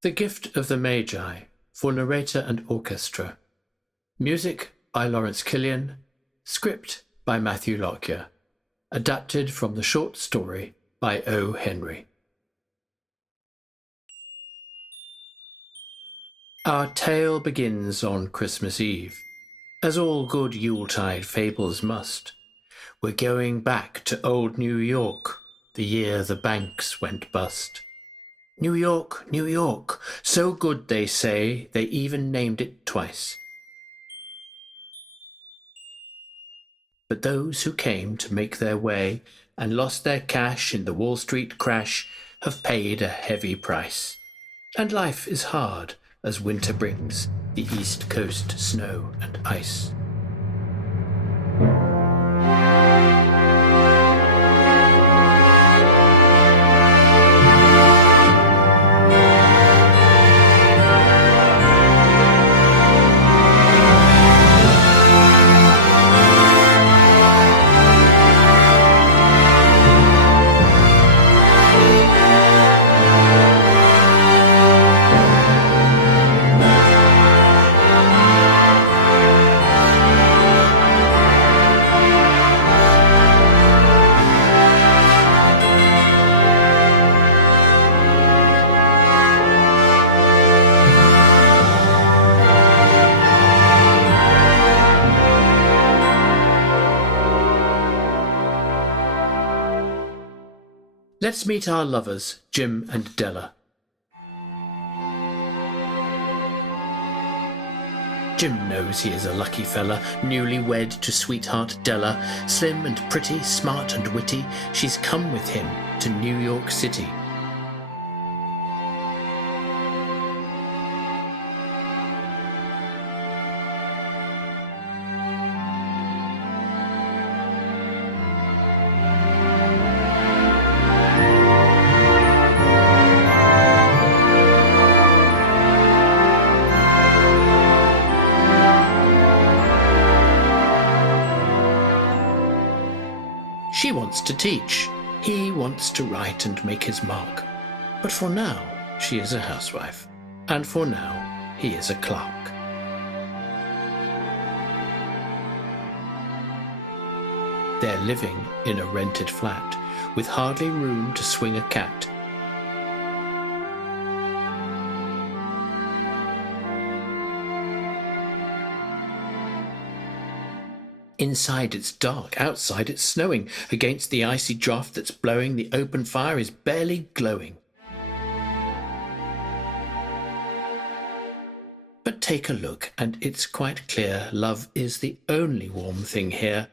The Gift of the Magi for Narrator and Orchestra. Music by Lawrence Killian. Script by Matthew Lockyer. Adapted from the short story by O. Henry. Our tale begins on Christmas Eve, as all good Yuletide fables must. We're going back to old New York, the year the banks went bust. New York, New York, so good they say, they even named it twice. But those who came to make their way and lost their cash in the Wall Street crash have paid a heavy price. And life is hard as winter brings the East Coast snow and ice. Let's meet our lovers, Jim and Dela. Jim knows he is a lucky fella, newly wed to sweetheart Dela. Slim and pretty, smart and witty, she's come with him to New York City. She wants to teach, he wants to write and make his mark. But for now, she is a housewife, and for now, he is a clerk. They're living in a rented flat, with hardly room to swing a cat. Inside it's dark, outside it's snowing. Against the icy draught that's blowing, the open fire is barely glowing. But take a look, and it's quite clear love is the only warm thing here.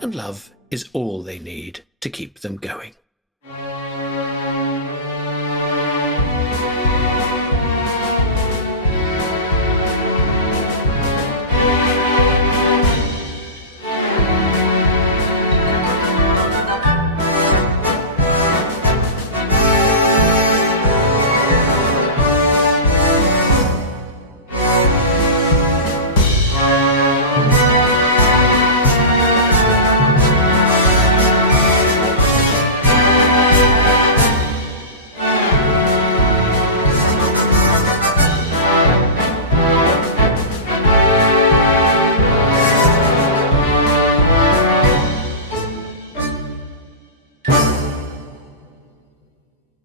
And love is all they need to keep them going.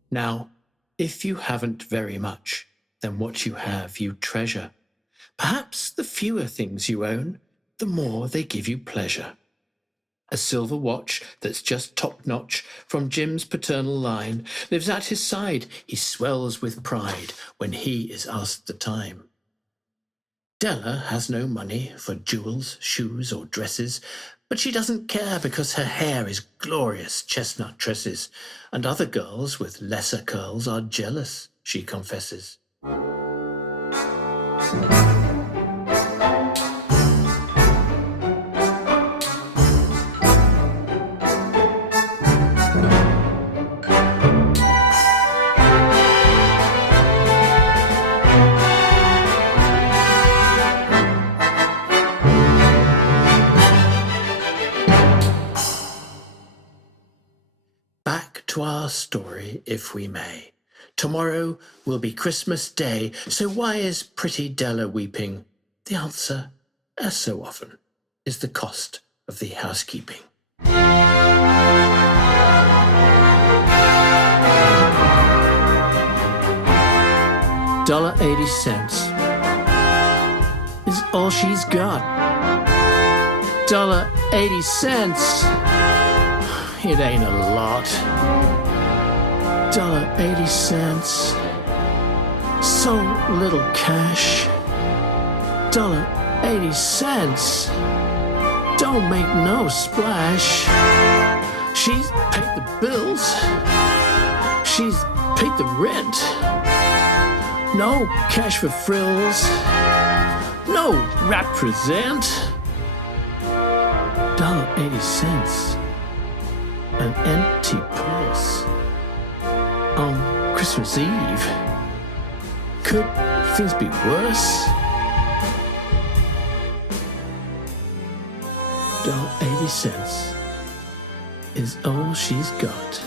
Now, if you haven't very much, then what you have you treasure. Perhaps the fewer things you own, the more they give you pleasure. A silver watch that's just top-notch from Jim's paternal line lives at his side. He swells with pride when he is asked the time. Dela has no money for jewels, shoes or dresses, but she doesn't care because her hair is glorious chestnut tresses, and other girls with lesser curls are jealous, she confesses. to our story, if we may. Tomorrow will be Christmas Day, so why is pretty Dela weeping? The answer, as so often, is the cost of the housekeeping. $1.80 is all she's got. $1.80. It ain't a lot. $1.80. So little cash. $1.80. Don't make no splash. She's paid the bills. She's paid the rent. No cash for frills. No wrap present. $1.80. An empty purse. On Christmas Eve. Could things be worse? $1.80 is all she's got.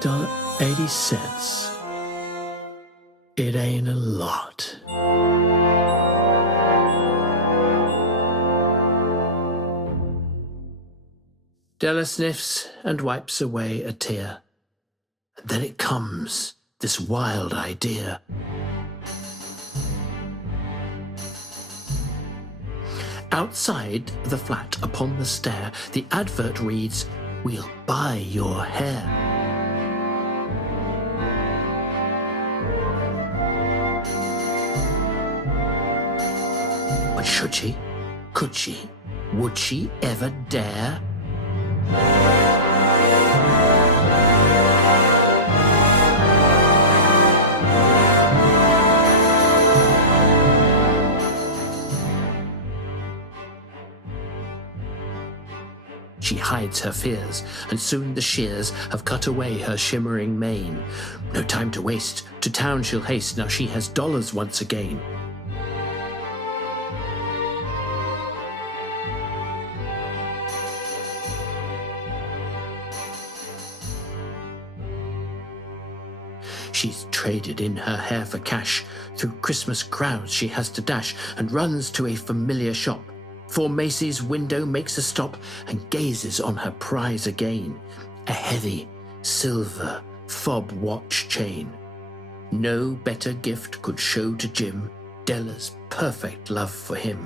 $1.80. It ain't a lot. Dela sniffs and wipes away a tear. And then it comes, this wild idea. Outside the flat upon the stair, the advert reads, "We'll buy your hair." But should she? Could she? Would she ever dare? She hides her fears, and soon the shears have cut away her shimmering mane. No time to waste, to town she'll haste, now she has dollars once again. She's traded in her hair for cash. Through Christmas crowds she has to dash, and runs to a familiar shop. For Macy's window makes a stop, and gazes on her prize again. A heavy, silver, fob watch chain. No better gift could show to Jim Dela's perfect love for him.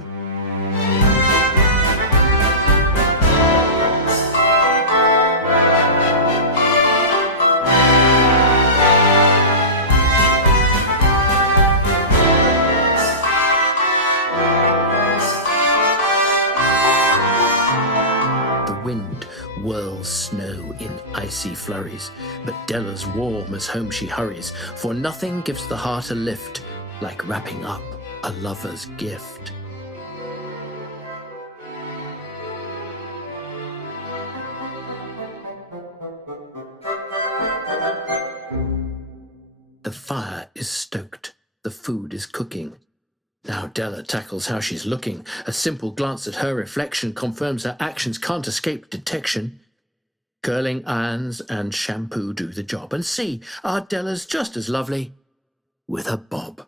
Wind whirls snow in icy flurries, but Dela's warm as home she hurries, for nothing gives the heart a lift like wrapping up a lover's gift. The fire is stoked, the food is cooking. Now Dela tackles how she's looking. A simple glance at her reflection confirms her actions can't escape detection. Curling irons and shampoo do the job. And see, our Dela's just as lovely with a bob.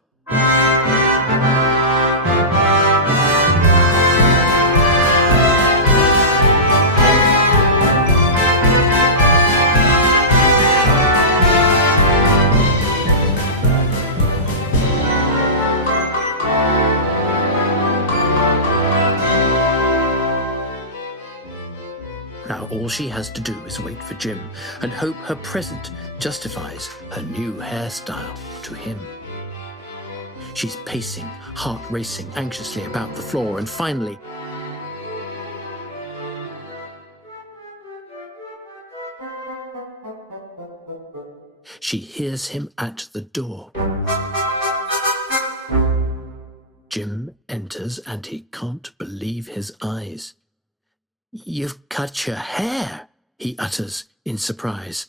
Now all she has to do is wait for Jim and hope her present justifies her new hairstyle to him. She's pacing, heart racing anxiously about the floor, and finally, she hears him at the door. Jim enters and he can't believe his eyes. "You've cut your hair," he utters in surprise.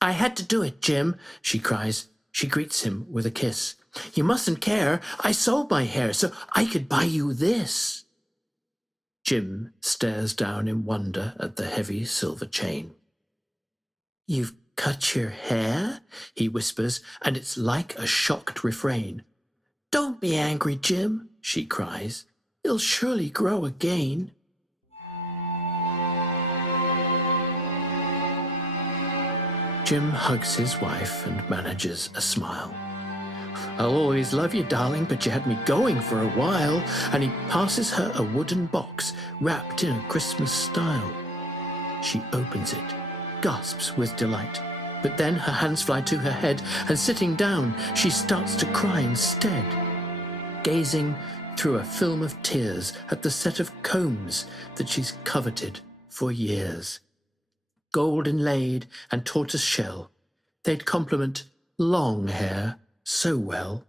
"I had to do it, Jim," she cries. She greets him with a kiss. "You mustn't care. I sold my hair so I could buy you this." Jim stares down in wonder at the heavy silver chain. "You've cut your hair?" he whispers, and it's like a shocked refrain. "Don't be angry, Jim," she cries. "It'll surely grow again." Jim hugs his wife and manages a smile. "I'll always love you, darling, but you had me going for a while." And he passes her a wooden box wrapped in a Christmas style. She opens it, gasps with delight, but then her hands fly to her head, and sitting down, she starts to cry instead, gazing through a film of tears at the set of combs that she's coveted for years. Gold inlaid and tortoise shell, they'd complement long hair so well.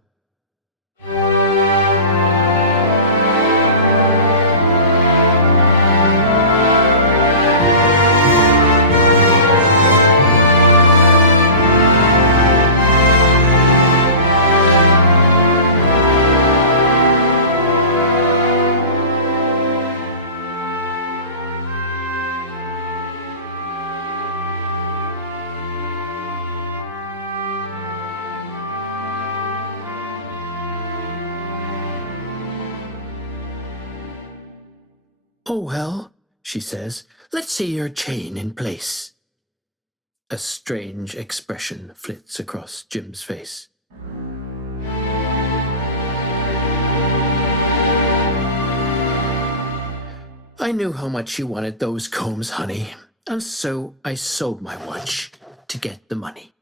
"Oh, well," she says, "let's see your chain in place." A strange expression flits across Jim's face. "I knew how much you wanted those combs, honey, and so I sold my watch to get the money."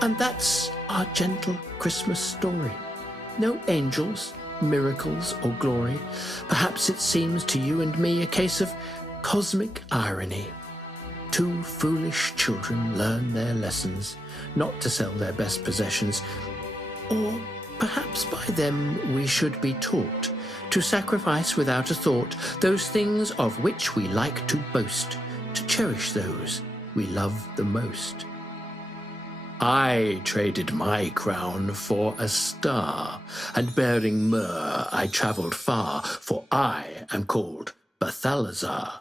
And that's our gentle Christmas story. No angels, miracles, or glory. Perhaps it seems to you and me a case of cosmic irony. Two foolish children learn their lessons, not to sell their best possessions. Or perhaps by them we should be taught to sacrifice without a thought those things of which we like to boast, to cherish those we love the most. I traded my crown for a star, and bearing myrrh I travelled far, for I am called Balthazar.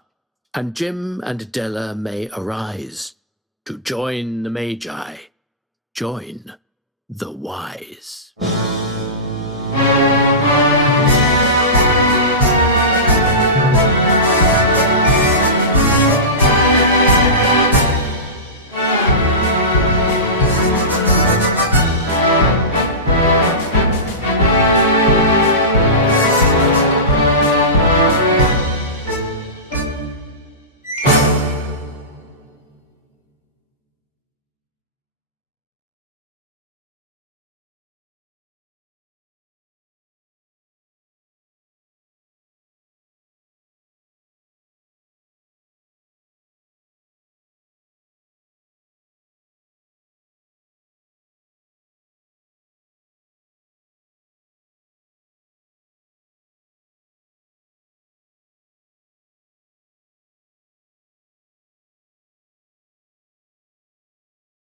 And Jim and Dela may arise to join the Magi, join the wise.